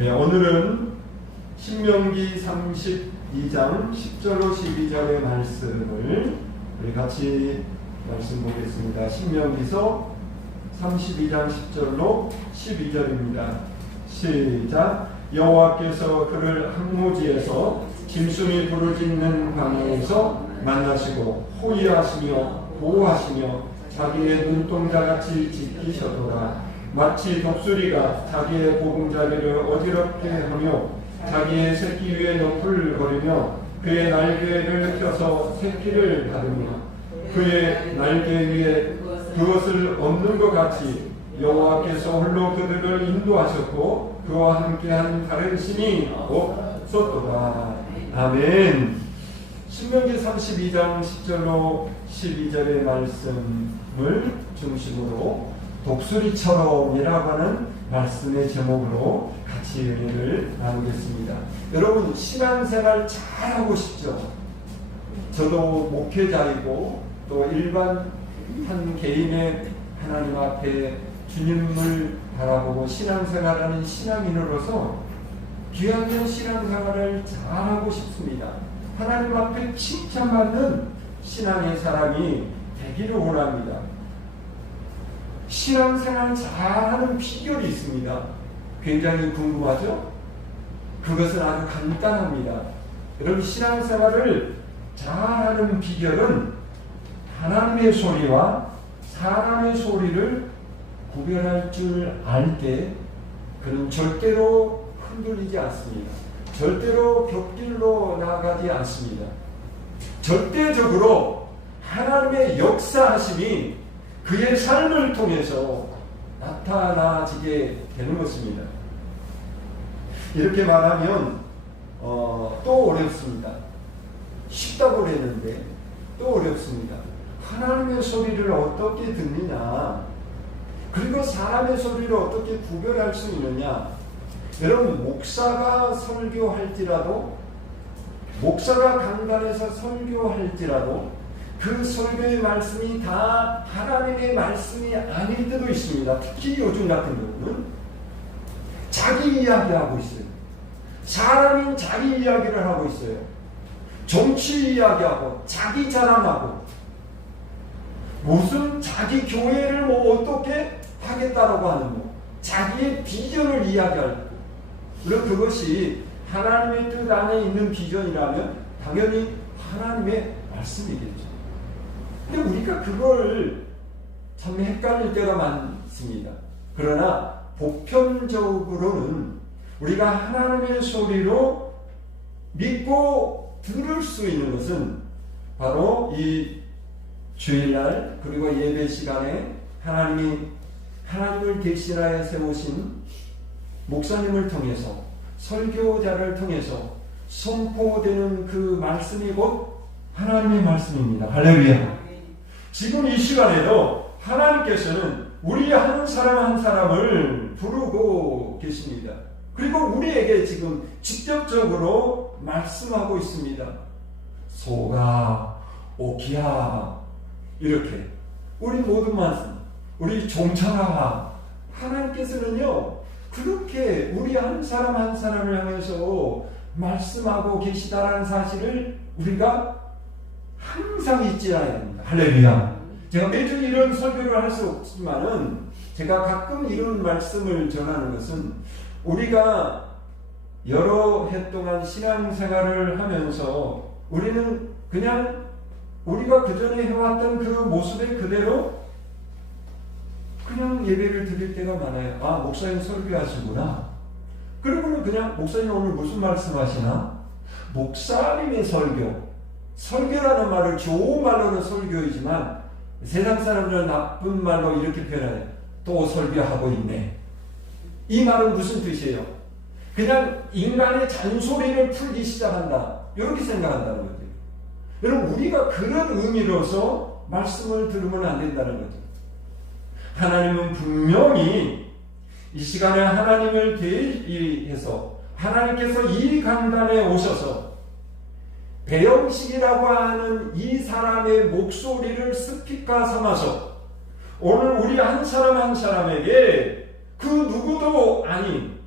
네, 오늘은 신명기 32장 10절로 12절의 말씀을 우리 같이 말씀 보겠습니다. 신명기서 32장 10절로 12절입니다. 시작. 여호와께서 그를 항무지에서 짐승이 부르짖는 광야에서 만나시고 호위하시며 보호하시며 자기의 눈동자같이 지키셔도다. 마치 독수리가 자기의 보금자리를 어지럽게 하며 자기의 새끼 위에 너풀거리며 그의 날개를 펴서 새끼를 가르며 그의 날개 위에 그것을 얻는 것 같이 여호와께서 홀로 그들을 인도하셨고 그와 함께한 다른 신이 없었도다. 아멘. 신명기 32장 10절로 12절의 말씀을 중심으로 독수리처럼이라고 하는 말씀의 제목으로 같이 은혜를 나누겠습니다. 여러분, 신앙생활 잘하고 싶죠? 저도 목회자이고 또 일반 한 개인의 하나님 앞에 주님을 바라보고 신앙생활하는 신앙인으로서 귀한 신앙생활을 잘하고 싶습니다. 하나님 앞에 칭찬받는 신앙의 사람이 되기를 원합니다. 신앙생활 잘하는 비결이 있습니다. 굉장히 궁금하죠? 그것은 아주 간단합니다. 여러분, 신앙생활을 잘하는 비결은 하나님의 소리와 사람의 소리를 구별할 줄 알 때 그는 절대로 흔들리지 않습니다. 절대로 곁길로 나가지 않습니다. 절대적으로 하나님의 역사하심이 그의 삶을 통해서 나타나지게 되는 것입니다. 이렇게 말하면 또 어렵습니다. 쉽다고 그랬는데 또 어렵습니다. 하나님의 소리를 어떻게 듣느냐, 그리고 사람의 소리를 어떻게 구별할 수 있느냐. 여러분, 목사가 설교할지라도, 목사가 강단에서 설교할지라도 그 설교의 말씀이 다 하나님의 말씀이 아닐 때도 있습니다. 특히 요즘 같은 경우는 자기 이야기하고 있어요. 사람이 자기 이야기를 하고 있어요. 정치 이야기하고 자기 자랑하고 무슨 자기 교회를 어떻게 하겠다라고 하는 자기의 비전을 이야기할 물론 그것이 하나님의 뜻 안에 있는 비전이라면 당연히 하나님의 말씀이겠죠. 근데 우리가 그걸 참 헷갈릴 때가 많습니다. 그러나 보편적으로는 우리가 하나님의 소리로 믿고 들을 수 있는 것은 바로 이 주일날 그리고 예배 시간에 하나님을 대신하여 세우신 목사님을 통해서 설교자를 통해서 선포되는 그 말씀이 곧 하나님의 말씀입니다. 할렐루야. 지금 이 시간에도 하나님께서는 우리 한 사람 한 사람을 부르고 계십니다. 그리고 우리에게 지금 직접적으로 말씀하고 있습니다. 소가 오기야, 이렇게 우리 모두 말씀, 우리 종천아, 하나님께서는요 그렇게 우리 한 사람 한 사람을 향해서 말씀하고 계시다라는 사실을 우리가 항상 잊지 않아야 됩니다. 할렐루야. 제가 매주 이런 설교를 할 수 없지만은 제가 가끔 이런 말씀을 전하는 것은 우리가 여러 해 동안 신앙생활을 하면서 우리는 그냥 우리가 그전에 해왔던 그 모습에 그대로 그냥 예배를 드릴 때가 많아요. 아, 목사님 설교하시구나. 그리고는 그냥 목사님 오늘 무슨 말씀 하시나? 목사님의 설교라는 말을 좋은 말로는 설교이지만 세상 사람들은 나쁜 말로 이렇게 표현해요. 또 설교하고 있네. 이 말은 무슨 뜻이에요? 그냥 인간의 잔소리를 풀기 시작한다, 이렇게 생각한다는 거죠. 여러분, 우리가 그런 의미로서 말씀을 들으면 안 된다는 거죠. 하나님은 분명히 이 시간에 하나님을 대리해서 하나님께서 이 강단에 오셔서 배영식이라고 하는 이 사람의 목소리를 스피커 삼아서 오늘 우리 한 사람 한 사람에게 그 누구도 아닌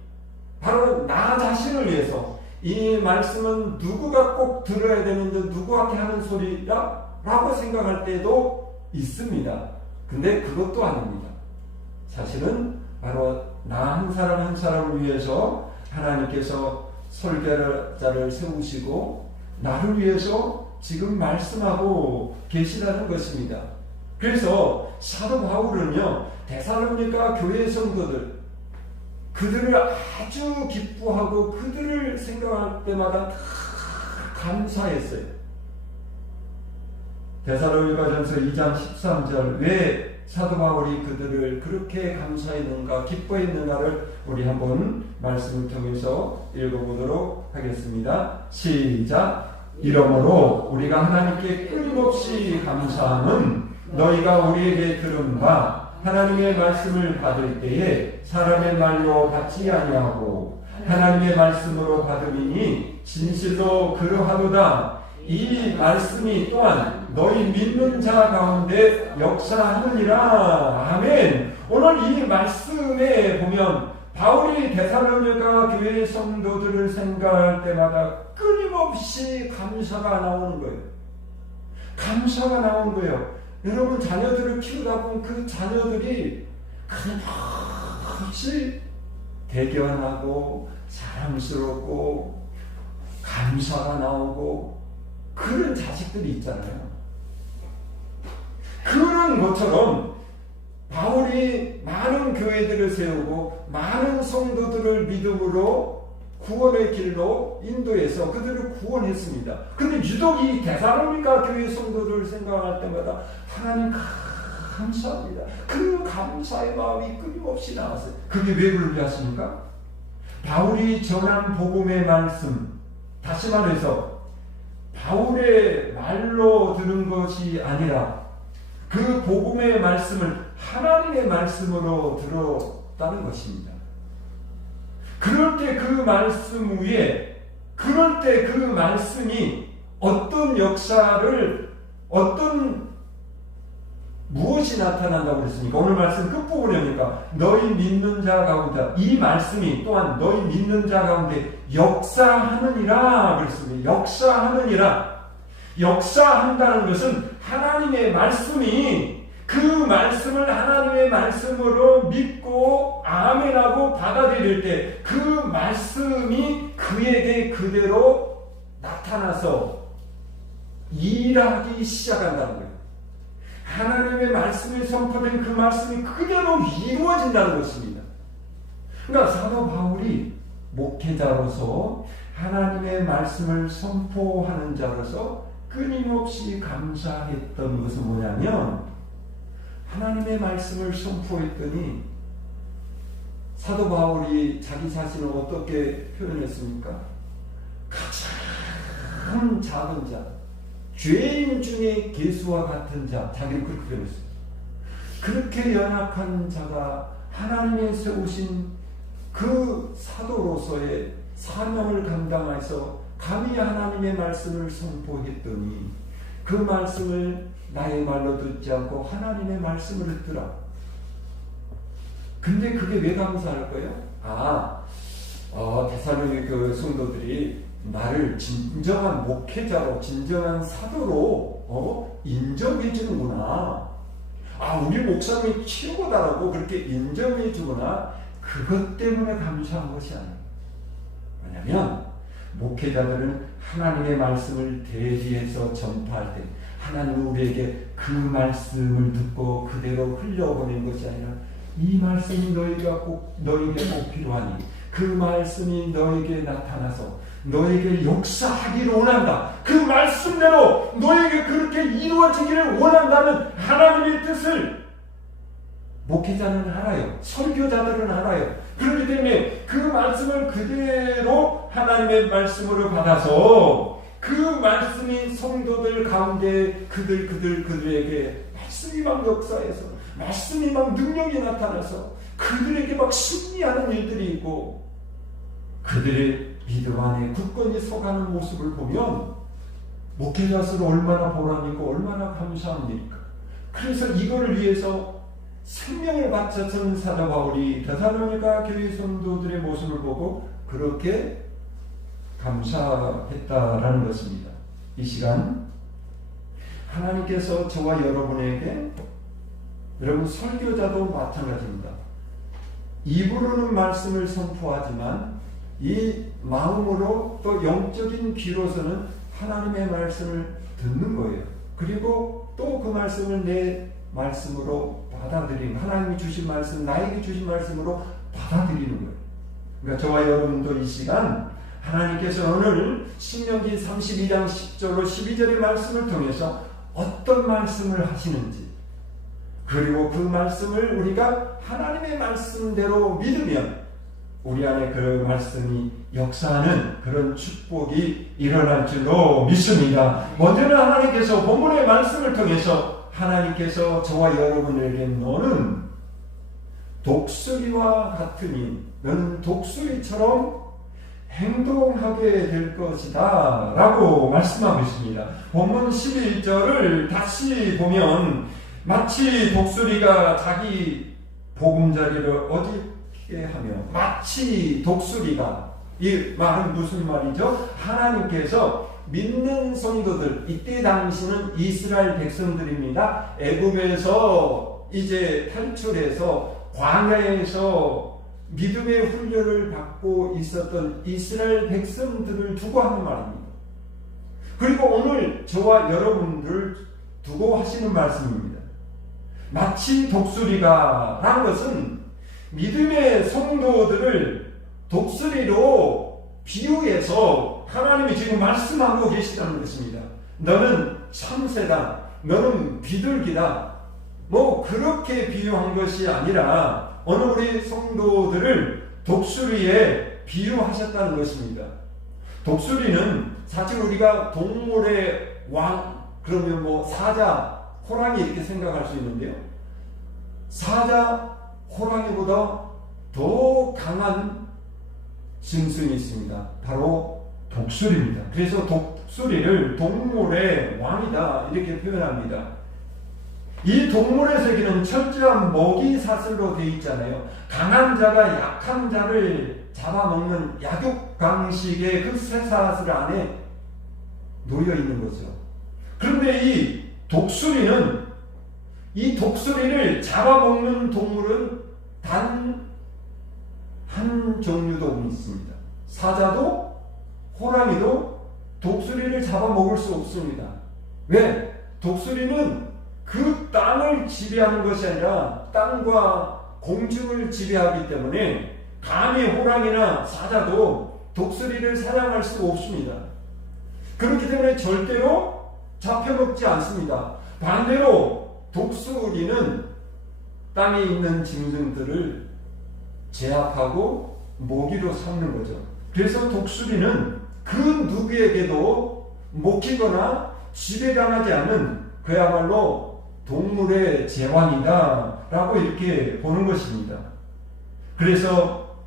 바로 나 자신을 위해서 이 말씀은 누구가 꼭 들어야 되는데 누구한테 하는 소리야? 라고 생각할 때도 있습니다. 근데 그것도 아닙니다. 사실은 바로 나 한 사람 한 사람을 위해서 하나님께서 설교자를 세우시고 나를 위해서 지금 말씀하고 계시다는 것입니다. 그래서 사도 바울은요, 데살로니가 교회 성도들, 그들을 아주 기뻐하고 그들을 생각할 때마다 감사했어요. 데살로니가전서 2장 13절, 왜 사도 바울이 그들을 그렇게 감사했는가, 기뻐했는가를 우리 한번 말씀을 통해서 읽어보도록 하겠습니다. 시작. 이러므로 우리가 하나님께 끊임없이 감사함은 너희가 우리에게 들은 바 하나님의 말씀을 받을 때에 사람의 말로 받지 아니하고 하나님의 말씀으로 받음이니 진실로 그러하도다. 이 말씀이 또한 너희 믿는 자 가운데 역사하느니라. 아멘. 오늘 이 말씀에 보면 바울이 데살로니가 교회 성도들을 생각할 때마다 끊임없이 감사가 나오는 거예요. 감사가 나오는 거예요. 여러분, 자녀들을 키우다 보면 그 자녀들이 끊임없이 대견하고 사랑스럽고 감사가 나오고 그런 자식들이 있잖아요. 그런 것처럼 바울이 많은 교회들을 세우고 많은 성도들을 믿음으로 구원의 길로 인도해서 그들을 구원했습니다. 그런데 유독 이 데살로니가 교회 성도들을 생각할 때마다 하나님 감사합니다. 그 감사의 마음이 끊임없이 나왔어요. 그게 왜 그러냐십니까? 바울이 전한 복음의 말씀, 다시 말해서 바울의 말로 들은 것이 아니라 그 복음의 말씀을 하나님의 말씀으로 들었다는 것입니다. 그럴 때 그 말씀 위에, 그럴 때 그 말씀이 어떤 역사를, 무엇이 나타난다고 그랬습니까? 오늘 말씀 끝부분에 보니까 너희 믿는 자 가운데, 이 말씀이 또한 너희 믿는 자 가운데 역사하느니라 그랬습니다. 역사하느니라. 역사한다는 것은 하나님의 말씀이, 그 말씀을 하나님의 말씀으로 믿고 아멘하고 받아들일 때 그 말씀이 그에게 그대로 나타나서 일하기 시작한다는 거예요. 하나님의 말씀이 선포된 그 말씀이 그대로 이루어진다는 것입니다. 그러니까 사도 바울이 목회자로서 하나님의 말씀을 선포하는 자로서 끊임없이 감사했던 것은 뭐냐면, 하나님의 말씀을 선포했더니 사도 바울이 자기 자신을 어떻게 표현했습니까? 가장 작은 자, 죄인 중에 개수와 같은 자, 자기를 그렇게 표현했어요. 그렇게 연약한 자가 하나님의 세우신 그 사도로서의 사명을 감당해서 감히 하나님의 말씀을 선포했더니 그 말씀을 나의 말로 듣지 않고 하나님의 말씀을 듣더라. 근데 그게 왜 감사할 거예요? 데살로니가 그 성도들이 나를 진정한 목회자로, 진정한 사도로 인정해 주는구나. 우리 목사님이 최고다라고 그렇게 인정해 주구나. 그것 때문에 감사한 것이 아니에요. 왜냐하면 목회자들은 하나님의 말씀을 대리해서 전파할 때 하나님은 우리에게 그 말씀을 듣고 그대로 흘려보낸 것이 아니라 이 말씀이 너에게 꼭 필요하니 그 말씀이 너에게 나타나서 너에게 역사하기를 원한다. 그 말씀대로 너에게 그렇게 이루어지기를 원한다는 하나님의 뜻을 목회자는 알아요. 설교자들은 알아요. 그렇기 때문에 그 말씀을 그대로 하나님의 말씀으로 받아서 그 말씀이 성도들 가운데 그들에게 말씀이 막 역사해서 말씀이 막 능력이 나타나서 그들에게 막 승리하는 일들이 있고 그들의 믿음 안에 굳건히 서가는 모습을 보면 목회자로서 얼마나 보람있고 얼마나 감사한 일일까. 그래서 이거를 위해서 생명을 바쳤던 사도 바울이 데살로니가 교회 성도들의 모습을 보고 그렇게 감사했다라는 것입니다. 이 시간 하나님께서 저와 여러분에게, 여러분 설교자도 마찬가지입니다. 입으로는 말씀을 선포하지만 이 마음으로 또 영적인 귀로서는 하나님의 말씀을 듣는 거예요. 그리고 또 그 말씀을 내 말씀으로 받아들이는, 하나님이 주신 말씀, 나에게 주신 말씀으로 받아들이는 거예요. 그러니까 저와 여러분도 이 시간 하나님께서 오늘 신명기 32장 10절로 12절의 말씀을 통해서 어떤 말씀을 하시는지, 그리고 그 말씀을 우리가 하나님의 말씀대로 믿으면 우리 안에 그 말씀이 역사하는 그런 축복이 일어날 줄로 믿습니다. 먼저는 하나님께서 본문의 말씀을 통해서 하나님께서 저와 여러분에게 너는 독수리와 같으니 너는 독수리처럼 행동하게 될 것이다 라고 말씀하고 있습니다. 본문 11절을 다시 보면 마치 독수리가 자기 보금자리를 어둡게 하며, 마치 독수리가, 이 말은 무슨 말이죠? 하나님께서 믿는 성도들, 이때 당시는 이스라엘 백성들입니다. 애굽에서 이제 탈출해서 광야에서 믿음의 훈련을 받고 있었던 이스라엘 백성들을 두고 하는 말입니다. 그리고 오늘 저와 여러분들을 두고 하시는 말씀입니다. 마치 독수리가 라는 것은 믿음의 성도들을 독수리로 비유해서 하나님이 지금 말씀하고 계시다는 것입니다. 너는 참새다, 너는 비둘기다, 뭐 그렇게 비유한 것이 아니라 오늘 우리 성도들을 독수리에 비유하셨다는 것입니다. 독수리는 사실 우리가 동물의 왕, 그러면 뭐 사자, 호랑이 이렇게 생각할 수 있는데요. 사자, 호랑이보다 더 강한 짐승이 있습니다. 바로 독수리입니다. 그래서 독수리를 동물의 왕이다 이렇게 표현합니다. 이 동물의 세계는 철저한 먹이 사슬로 되어 있잖아요. 강한 자가 약한 자를 잡아먹는 약육강식의 그 쇠사슬 안에 놓여 있는 거죠. 그런데 이 독수리는, 이 독수리를 잡아먹는 동물은 단 한 종류도 있습니다. 사자도 호랑이도 독수리를 잡아먹을 수 없습니다. 왜? 독수리는 그 땅을 지배하는 것이 아니라 땅과 공중을 지배하기 때문에 감히 호랑이나 사자도 독수리를 사냥할 수가 없습니다. 그렇기 때문에 절대로 잡혀먹지 않습니다. 반대로 독수리는 땅에 있는 짐승들을 제압하고 먹이로 삼는 거죠. 그래서 독수리는 그 누구에게도 먹히거나 지배당하지 않는 그야말로 동물의 제왕이다 라고 이렇게 보는 것입니다. 그래서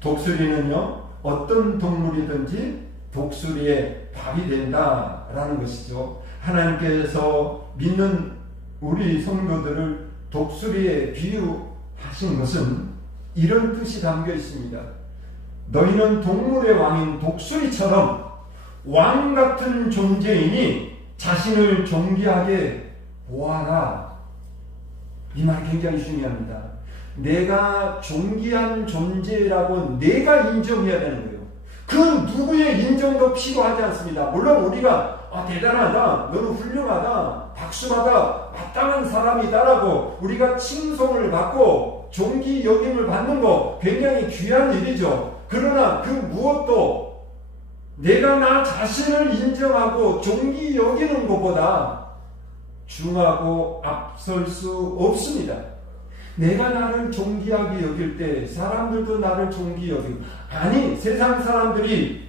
독수리는요, 어떤 동물이든지 독수리의 밥이 된다라는 것이죠. 하나님께서 믿는 우리 성도들을 독수리에 비유하신 것은 이런 뜻이 담겨 있습니다. 너희는 동물의 왕인 독수리처럼 왕 같은 존재이니 자신을 존귀하게 보아라. 이 말 굉장히 중요합니다. 내가 존귀한 존재라고 내가 인정해야 되는 거예요. 그 누구의 인정도 필요하지 않습니다. 물론 우리가 대단하다, 너는 훌륭하다, 박수받아, 마땅한 사람이다라고 우리가 칭송을 받고 존귀 여김을 받는 거 굉장히 귀한 일이죠. 그러나 그 무엇도 내가 나 자신을 인정하고 존귀 여기는 것보다 중하고 앞설 수 없습니다. 내가 나를 존귀하게 여길 때 사람들도 나를 존귀 여기고, 아니 세상 사람들이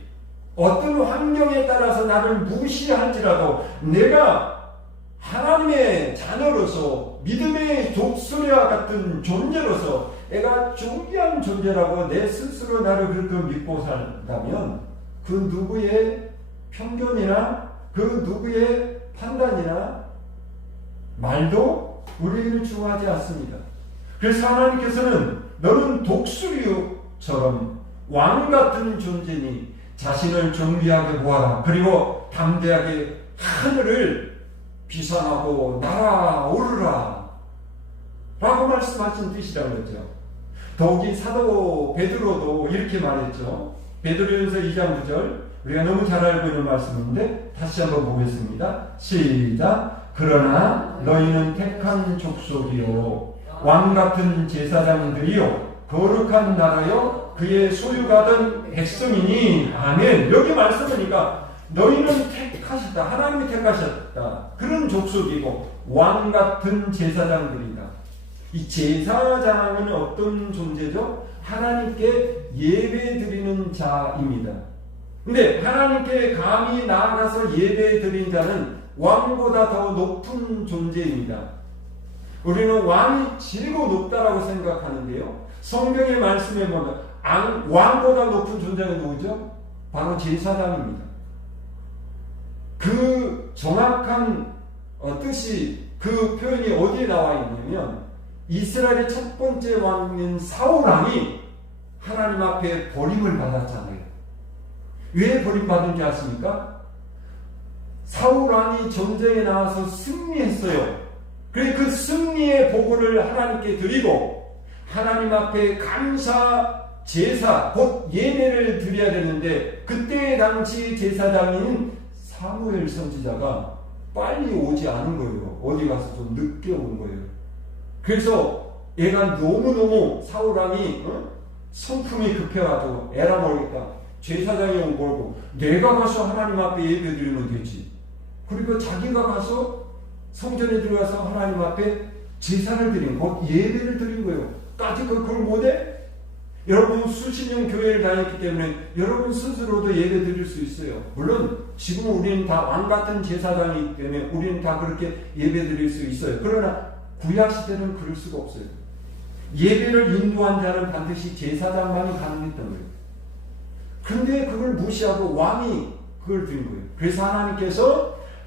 어떤 환경에 따라서 나를 무시할지라도 내가 하나님의 자녀로서 믿음의 독수리와 같은 존재로서 내가 존귀한 존재라고 내 스스로 나를 그렇게 믿고 산다면 그 누구의 편견이나 그 누구의 판단이나 말도 우리를 중요하지 않습니다. 그래서 하나님께서는 너는 독수리처럼 왕 같은 존재니 자신을 존귀하게 보아라. 그리고 담대하게 하늘을 비상하고 날아오르라 라고 말씀하신 뜻이라고 했죠. 더욱이 사도 베드로도 이렇게 말했죠. 베드로전서 2장 9절, 우리가 너무 잘 알고 있는 말씀인데 다시 한번 보겠습니다. 시작. 그러나 너희는 택한 족속이요 왕같은 제사장들이요 거룩한 나라요 그의 소유가 된 백성이니. 아멘. 여기 말씀하니까 너희는 택하셨다. 하나님이 택하셨다. 그런 족속이고 왕같은 제사장들이다. 이 제사장은 어떤 존재죠? 하나님께 예배드리는 자입니다. 근데 하나님께 감히 나아가서 예배드린 자는 왕보다 더 높은 존재입니다. 우리는 왕이 지고 높다라고 생각하는데요. 성경의 말씀에 보면 왕보다 높은 존재가 누구죠? 바로 제사장입니다. 그 정확한 뜻이, 그 표현이 어디에 나와 있냐면 이스라엘의 첫 번째 왕인 사울 왕이 하나님 앞에 버림을 받았잖아요. 왜 버림받은지 아십니까? 사울 왕이 전쟁에 나와서 승리했어요. 그래서 그 승리의 보고를 하나님께 드리고 하나님 앞에 감사 제사 곧 예배를 드려야 되는데, 그때 당시 제사장인 사무엘 선지자가 빨리 오지 않은 거예요. 어디 가서 좀 늦게 온 거예요. 그래서 얘가 너무너무 사울 왕이 성품이 급해가지고 에라 모르겠다. 제사장이 온 거고 내가 가서 하나님 앞에 예배 드리면 되지. 그리고 자기가 가서 성전에 들어가서 하나님 앞에 제사를 드린 곧 예배를 드린 거예요. 까짓 그걸 못해? 여러분 수십 년 교회를 다녔기 때문에 여러분 스스로도 예배 드릴 수 있어요. 물론 지금 우리는 다 왕같은 제사장이기 때문에 우리는 다 그렇게 예배 드릴 수 있어요. 그러나 구약시대는 그럴 수가 없어요. 예배를 인도한 자는 반드시 제사장만이 가능했던 거예요. 근데 그걸 무시하고 왕이 그걸 드린 거예요. 그래서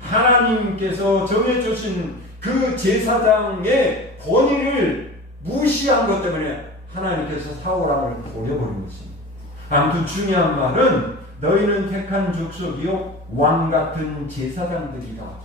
하나님께서 정해주신 그 제사장의 권위를 무시한 것 때문에 하나님께서 사울왕을 버려버린 것입니다. 아무튼 중요한 말은 너희는 택한 족속이요 왕같은 제사장들이다.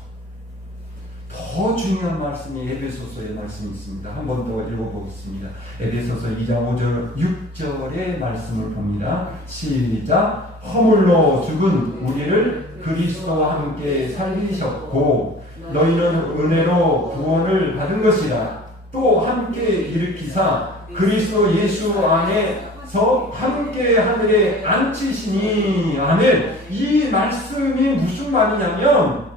더 중요한 말씀이 에베소서의 말씀이 있습니다. 한 번 더 읽어보겠습니다. 에베소서 2장 5절 6절의 말씀을 봅니다. 시작. 허물로 죽은 우리를 그리스도와 함께 살리셨고 너희는 은혜로 구원을 받은 것이라. 또 함께 일으키사 그리스도 예수 안에서 함께 하늘에 앉히시니. 아멘. 이 말씀이 무슨 말이냐면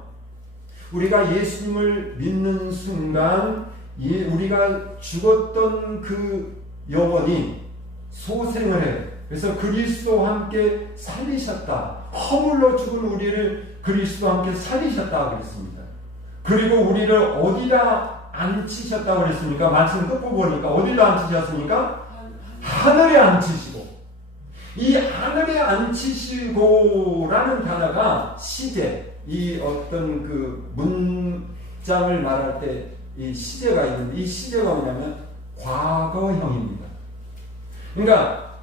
우리가 예수님을 믿는 순간 우리가 죽었던 그 영혼이 소생을 해. 그래서 그리스도와 함께 살리셨다. 허물로 죽은 우리를 그리스도와 함께 살리셨다 그랬습니다. 그리고 우리를 어디다 앉히셨다고 그랬습니까? 말씀 끝부 보니까 어디다 앉히셨습니까? 하늘에 앉히시고. 이 하늘에 앉히시고라는 단어가 시제, 이 어떤 그 문장을 말할 때 이 시제가 있는데, 이 시제가 뭐냐면 과거형입니다. 그러니까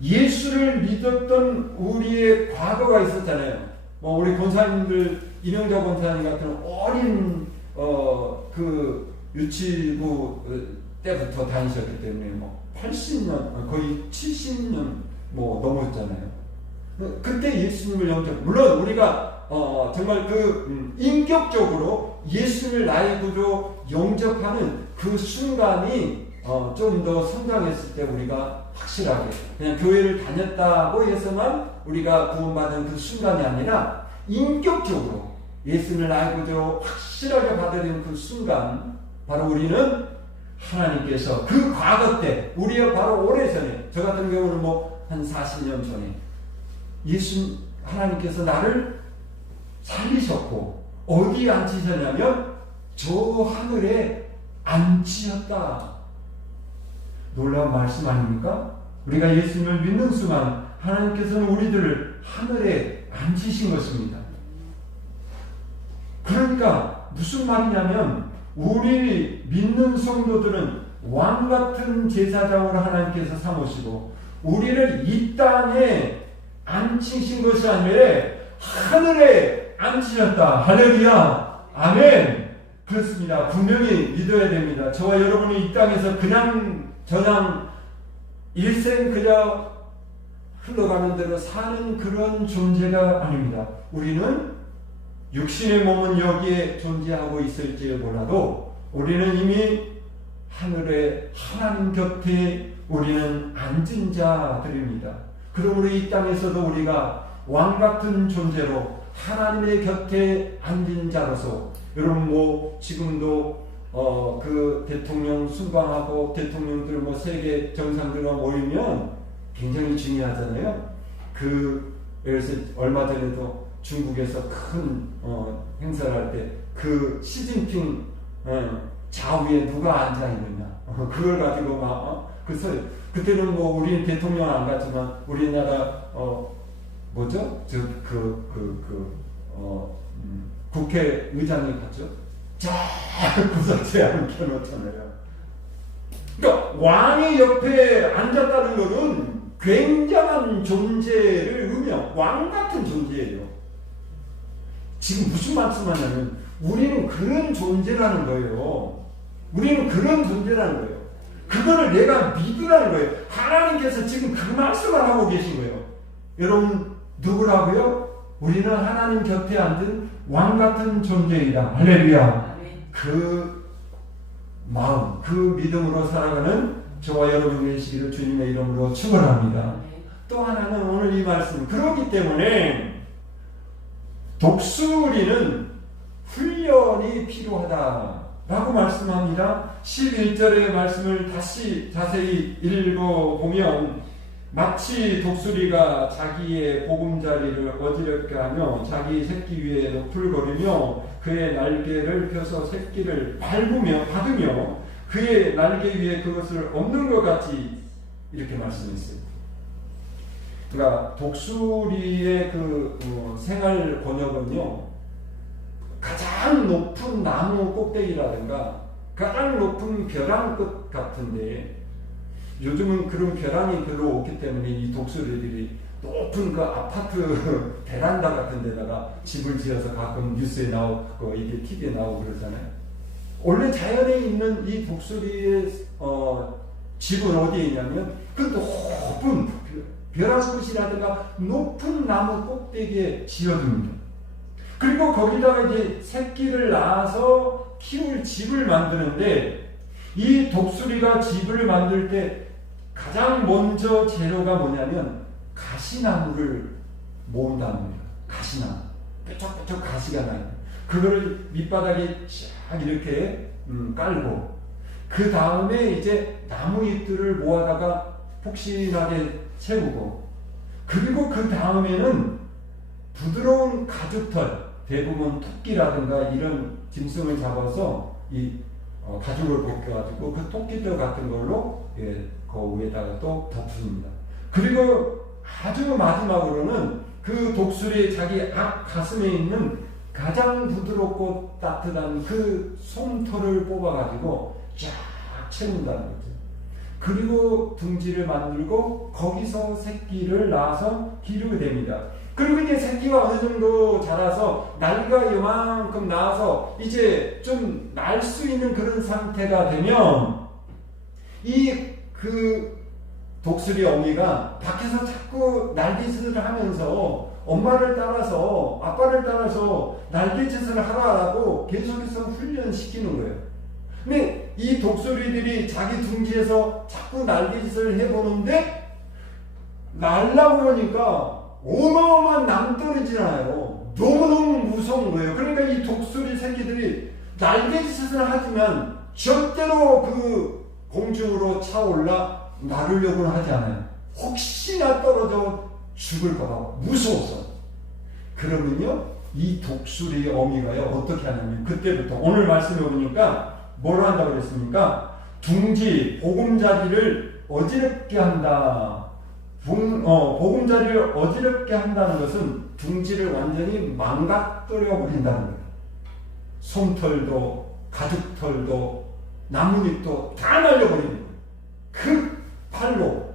예수를 믿었던 우리의 과거가 있었잖아요. 우리 권사님들, 이명자 권사님 같은 어린 그 유치부 때부터 다니셨기 때문에 80년 거의 70년 넘었잖아요. 그때 예수님을 물론 우리가 정말 그 인격적으로 예수를 나의 구주 영접하는 그 순간이 좀 더 성장했을 때 우리가 확실하게 그냥 교회를 다녔다고 해서만 우리가 구원받은 그 순간이 아니라 인격적으로 예수를 나의 구주로 확실하게 받아들이는 그 순간, 바로 우리는 하나님께서 그 과거 때, 우리가 바로 오래전에, 저 같은 경우는 한 40년 전에 하나님께서 나를 살리셨고 어디에 앉히셨냐면 저 하늘에 앉히셨다. 놀라운 말씀 아닙니까? 우리가 예수님을 믿는 순간 하나님께서는 우리들을 하늘에 앉히신 것입니다. 그러니까 무슨 말이냐면 우리 믿는 성도들은 왕같은 제사장으로 하나님께서 삼으시고 우리를 이 땅에 앉히신 것이 아니라 하늘에 앉히셨다. 할렐루야. 아멘. 그렇습니다. 분명히 믿어야 됩니다. 저와 여러분이 이 땅에서 그냥 저냥 일생 그저 흘러가는 대로 사는 그런 존재가 아닙니다. 우리는 육신의 몸은 여기에 존재하고 있을지 몰라도 우리는 이미 하늘에 하나님 곁에 우리는 앉은 자들입니다. 그러므로 이 땅에서도 우리가 왕같은 존재로 하나님의 곁에 앉은 자로서 여러분 지금도 그 대통령 순방하고 대통령들 세계 정상들과 모이면 굉장히 중요하잖아요. 그래서 얼마 전에도 중국에서 큰 행사를 할 때 그 시진핑 좌우에 누가 앉아 있느냐 그걸 가지고 그래서 그때는 우리 대통령 안 갔지만 우리나라 국회의장이 갔죠. 쫙 구석지에 앉혀놓잖아요. 그러니까 왕의 옆에 앉았다는 것은 굉장한 존재를 의미하고 왕 같은 존재예요. 지금 무슨 말씀하냐면 우리는 그런 존재라는 거예요. 우리는 그런 존재라는 거예요. 그거를 내가 믿으라는 거예요. 하나님께서 지금 그 말씀을 하고 계신 거예요. 여러분 누구라고요? 우리는 하나님 곁에 앉은 왕 같은 존재이다. 할렐루야. 그 마음, 그 믿음으로 살아가는 저와 여러분이 되시기를 주님의 이름으로 축원합니다. 또 하나는 오늘 이 말씀, 그렇기 때문에 독수리는 훈련이 필요하다라고 말씀합니다. 11절의 말씀을 다시 자세히 읽어보면 마치 독수리가 자기의 보금자리를 어지럽게 하며 자기 새끼 위에 너풀거리며 그의 날개를 펴서 새끼를 받으며 그의 날개 위에 그것을 엎는 것 같이 이렇게 말씀했어요. 그러니까 독수리의 생활 번역은요, 가장 높은 나무 꼭대기라든가 가장 높은 벼랑 끝 같은데, 요즘은 그런 벼랑이 별로 없기 때문에 이 독수리들이 높은 그 아파트 베란다 같은 데다가 집을 지어서 가끔 뉴스에 나오고 이게 TV에 나오고 그러잖아요. 원래 자연에 있는 이 독수리의 집은 어디에 있냐면 그 높은 벼랑끝이라든가 높은 나무 꼭대기에 지어둡니다. 그리고 거기다가 이제 새끼를 낳아서 키울 집을 만드는데, 이 독수리가 집을 만들 때 가장 먼저 재료가 뭐냐면 가시나무를 모은다는 거예요. 가시나무. 뾰족뾰족 가시가 나요. 그거를 밑바닥에 쫙 이렇게 깔고, 그 다음에 이제 나무잎들을 모아다가 폭신하게 채우고, 그리고 그 다음에는 부드러운 가죽털, 대부분 토끼라든가 이런 짐승을 잡아서 이 가죽을 벗겨가지고 그 토끼털 같은 걸로 그 위에다가 또 덮습니다. 그리고 아주 마지막으로는 그 독수리 자기 앞 가슴에 있는 가장 부드럽고 따뜻한 그 솜털을 뽑아가지고 쫙 채운다는 거죠. 그리고 둥지를 만들고 거기서 새끼를 낳아서 기르게 됩니다. 그리고 이제 새끼가 어느 정도 자라서 날개가 요만큼 나와서 이제 좀 날 수 있는 그런 상태가 되면 그 독수리 어미가 밖에서 자꾸 날개짓을 하면서 엄마를 따라서 아빠를 따라서 날개짓을 하라고 계속해서 훈련시키는 거예요. 근데 이 독수리들이 자기 둥지에서 자꾸 날개짓을 해보는데 날라고 그러니까 어마어마한 낭떠러지잖아요. 너무너무 무서운 거예요. 그러니까 이 독수리 새끼들이 날개짓을 하지만 절대로 그 공중으로 차올라 나르려고는 하지 않아요. 혹시나 떨어져 죽을까봐 무서워서. 그러면요, 이 독수리 어미가요 어떻게 하냐면 그때부터 오늘 말씀해 보니까 뭘 한다고 그랬습니까? 둥지, 보금자리를 어지럽게 한다. 보금자리를 어지럽게 한다는 것은 둥지를 완전히 망가뜨려 버린다는 거예요. 솜털도 가죽털도 나뭇잎도 다 날려버리는 거예요. 그 팔로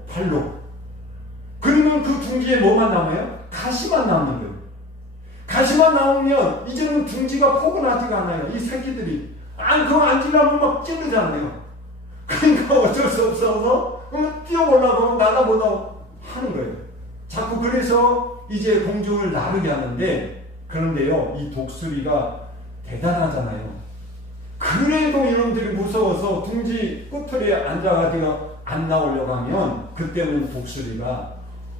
뭐만 남아요? 가시만 남는 거예요. 가시만 나오면 이제는 둥지가 포근하지가 않아요. 이 새끼들이. 그거 안 지나면 막 찌르잖아요. 그러니까 어쩔 수 없어서 뛰어 올라가고 날아보다 하는 거예요. 자꾸 그래서 이제 공중을 나르게 하는데, 그런데요, 이 독수리가 대단하잖아요. 그래도 이놈들이 무서워서 둥지 끝에 앉아가지고 안 나오려고 하면, 그때는 독수리가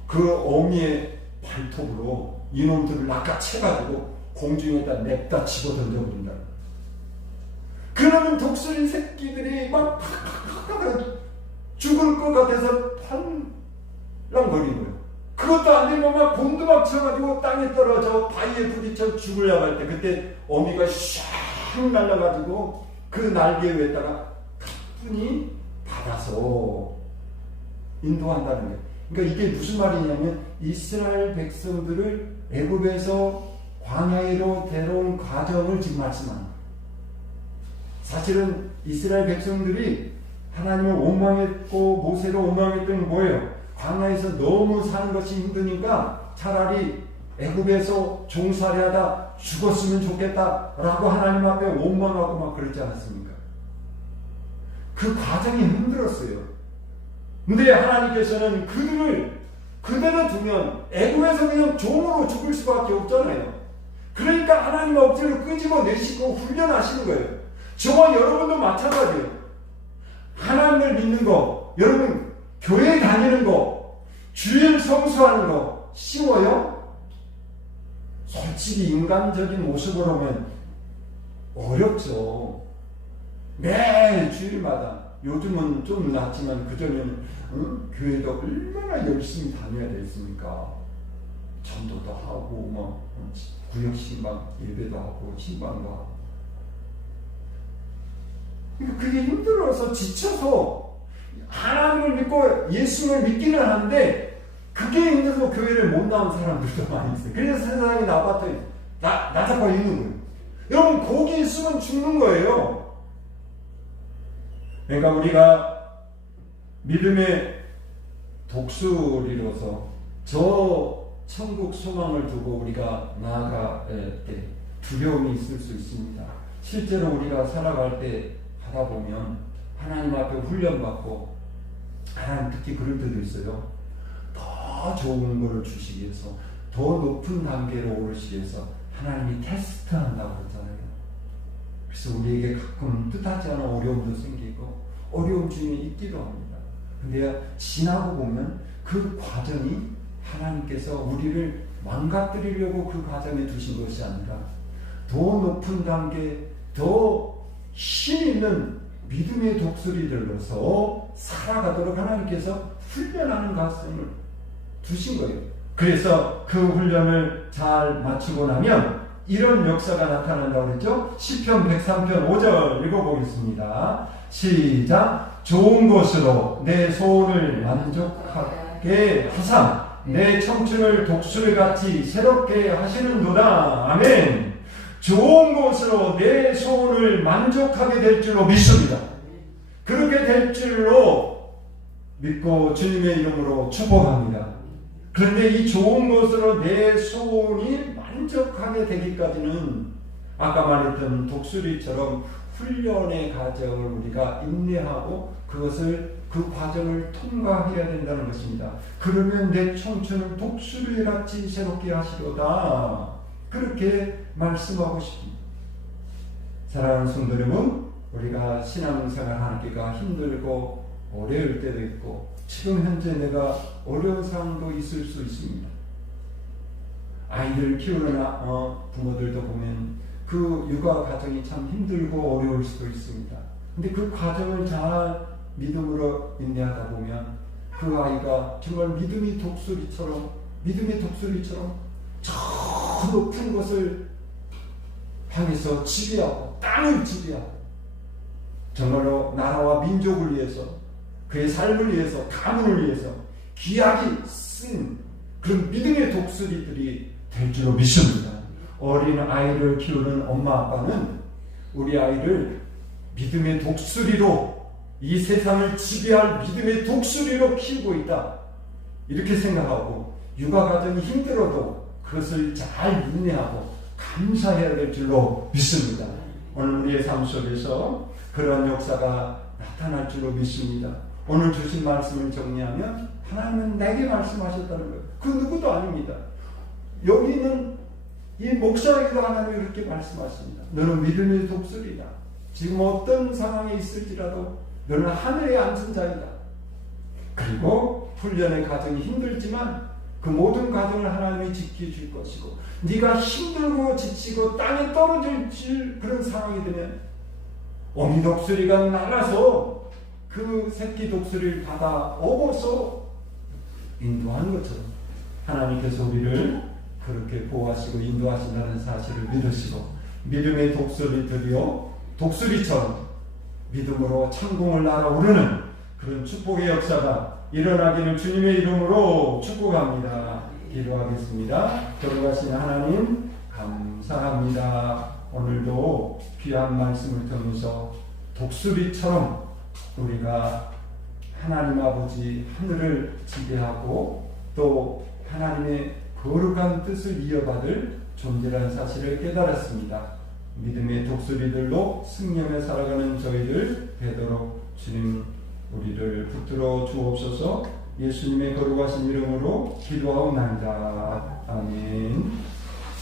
그 어미의 발톱으로 이놈들을 낚아채가지고 공중에다 냅다 집어 던져버린다. 그러면 독수리 새끼들이 막 죽을 것 같아서 팔랑거리는 거예요. 그것도 안 되면 막 곤두박 쳐가지고 땅에 떨어져 바위에 부딪혀 죽으려고 할 때, 그때 어미가 샥 날라가지고 그 날개 위에다가 가뿐히 받아서 인도한다는 거예요. 그러니까 이게 무슨 말이냐면, 이스라엘 백성들을 애굽에서 광야로 데려온 과정을 지금 말씀하는 거예요. 사실은 이스라엘 백성들이 하나님을 원망했고 모세를 원망했던 게 뭐예요? 광야에서 너무 사는 것이 힘드니까 차라리 애굽에서 종살이하다 죽었으면 좋겠다라고 하나님 앞에 원망하고 막 그러지 않았습니까? 그 과정이 힘들었어요. 근데 하나님께서는 그들을 그대로 두면 애굽에서 그냥 종으로 죽을 수밖에 없잖아요. 그러니까 하나님 억지로 끄집어 내시고 훈련하시는 거예요. 저와 여러분도 마찬가지예요. 하나님을 믿는 거, 여러분 교회 다니는 거, 주일 성수하는 거 쉬워요? 솔직히 인간적인 모습으로 보면 어렵죠. 매일 주일마다, 요즘은 좀 낫지만 그전에는 교회도 얼마나 열심히 다녀야 됐습니까? 전도도 하고 구역 신방 예배도 하고 신방도 하고. 그게 힘들어서 지쳐서 하나님을 믿고 예수를 믿기는 하는데, 그게 힘들어서 교회를 못 나온 사람들도 많이 있어요. 그래서 세상이 나잡아 있는 거예요. 여러분, 거기 있으면 죽는 거예요. 그러니까 우리가 믿음의 독수리로서 저 천국 소망을 두고 우리가 나아갈 때 두려움이 있을 수 있습니다. 실제로 우리가 살아갈 때 하다 보면 하나님 앞에 훈련받고, 하나님 특히 그럴 때도 있어요. 더 좋은 것을 주시기 위해서, 더 높은 단계로 오르시기 위해서 하나님이 테스트한다고 그러잖아요. 그래서 우리에게 가끔 뜻하지 않은 어려움도 생기고 어려움 중에 있기도 합니다. 근데 지나고 보면 그 과정이 하나님께서 우리를 망가뜨리려고 그 과정에 두신 것이 아니라 더 높은 단계, 더 힘 있는 믿음의 독수리들로서 살아가도록 하나님께서 훈련하는 과정을 두신 거예요. 그래서 그 훈련을 잘 마치고 나면 이런 역사가 나타난다고 그랬죠. 시편 103편 5절 읽어보겠습니다. 시작. 좋은 것으로 내 소원을 만족하게 하사 내 청춘을 독수리같이 새롭게 하시는도다. 아멘. 좋은 것으로 내 소원을 만족하게 될 줄로 믿습니다. 그렇게 될 줄로 믿고 주님의 이름으로 축복합니다. 그런데 이 좋은 것으로 내 소원이 만족하게 되기까지는 아까 말했던 독수리처럼 훈련의 과정을 우리가 인내하고 그 과정을 통과해야 된다는 것입니다. 그러면 내 청춘을 독수리같이 새롭게 하시로다. 그렇게 말씀하고 싶습니다. 사랑하는 성도 여러분, 우리가 신앙생활 하기가 힘들고 어려울 때도 있고 지금 현재 내가 어려운 상황도 있을 수 있습니다. 아이들 키우는 부모들도 보면 그 육아 과정이 참 힘들고 어려울 수도 있습니다. 근데 그 과정을 잘 믿음으로 인내하다 보면 그 아이가 정말 믿음의 독수리처럼 저 높은 것을 향해서 지배하고 땅을 지배하고 정말로 나라와 민족을 위해서, 그의 삶을 위해서, 가문을 위해서 귀하게 쓴 그런 믿음의 독수리들이 될 줄로 믿습니다. 어린 아이를 키우는 엄마 아빠는 우리 아이를 믿음의 독수리로, 이 세상을 지배할 믿음의 독수리로 키우고 있다, 이렇게 생각하고 육아 과정이 힘들어도 그것을 잘 인내하고 감사해야 될 줄로 믿습니다. 오늘 우리의 삶 속에서 그러한 역사가 나타날 줄로 믿습니다. 오늘 주신 말씀을 정리하면 하나님은 내게 말씀하셨다는 거예요. 그 누구도 아닙니다. 여기는 이 목사에게도 하나님이 이렇게 말씀하십니다. 너는 믿음의 독수리다. 지금 어떤 상황에 있을지라도 너는 하늘에 앉은 자이다. 그리고 훈련의 과정이 힘들지만 그 모든 과정을 하나님이 지켜줄 것이고, 네가 힘들고 지치고 땅에 떨어질 그런 상황이 되면 어미 독수리가 날아서 그 새끼 독수리를 받아 업어서 인도하는 것처럼 하나님께서 우리를 그렇게 보호하시고 인도하신다는 사실을 믿으시고, 믿음의 독수리들이요 독수리처럼 믿음으로 천공을 날아오르는 그런 축복의 역사가 일어나기를 주님의 이름으로 축복합니다. 기도하겠습니다. 걸어가신 하나님 감사합니다. 오늘도 귀한 말씀을 통해서 독수리처럼 우리가 하나님 아버지 하늘을 지배하고 또 하나님의 거룩한 뜻을 이어받을 존재라는 사실을 깨달았습니다. 믿음의 독수리들로 승리하며 살아가는 저희들 되도록 주님 우리를 붙들어 주옵소서. 예수님의 거룩하신 이름으로 기도하옵나이다. 아멘.